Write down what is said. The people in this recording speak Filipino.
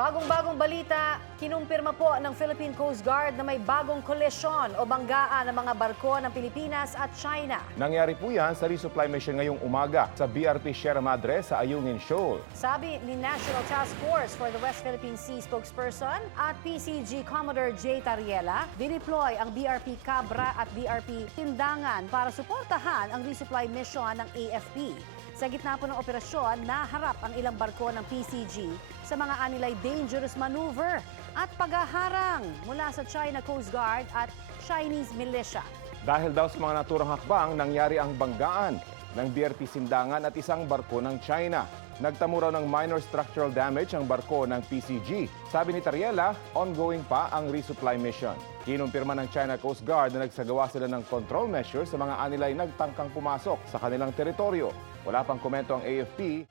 Bagong-bagong balita, kinumpirma po ng Philippine Coast Guard na may bagong kolisyon o banggaan ng mga barko ng Pilipinas at China. Nangyari po yan sa resupply mission ngayong umaga sa BRP Sierra Madre sa Ayungin Shoal. Sabi ni National Task Force for the West Philippine Sea spokesperson at PCG Commodore J. Tariela, dineploy ang BRP Cabra at BRP Tindangan para suportahan ang resupply mission ng AFP. Sa gitna po ng operasyon, naharap ang ilang barko ng PCG sa mga anilay dangerous maneuver at paghaharang mula sa China Coast Guard at Chinese militia. Dahil daw sa mga naturang hakbang, nangyari ang banggaan ng BRP Sindangan at isang barko ng China. Nagtamo raw ng minor structural damage ang barko ng PCG. Sabi ni Tariela, ongoing pa ang resupply mission. Kinumpirma ng China Coast Guard na nagsagawa sila ng control measures sa mga anilay nagtangkang pumasok sa kanilang teritoryo. Wala pang komento ang AFP.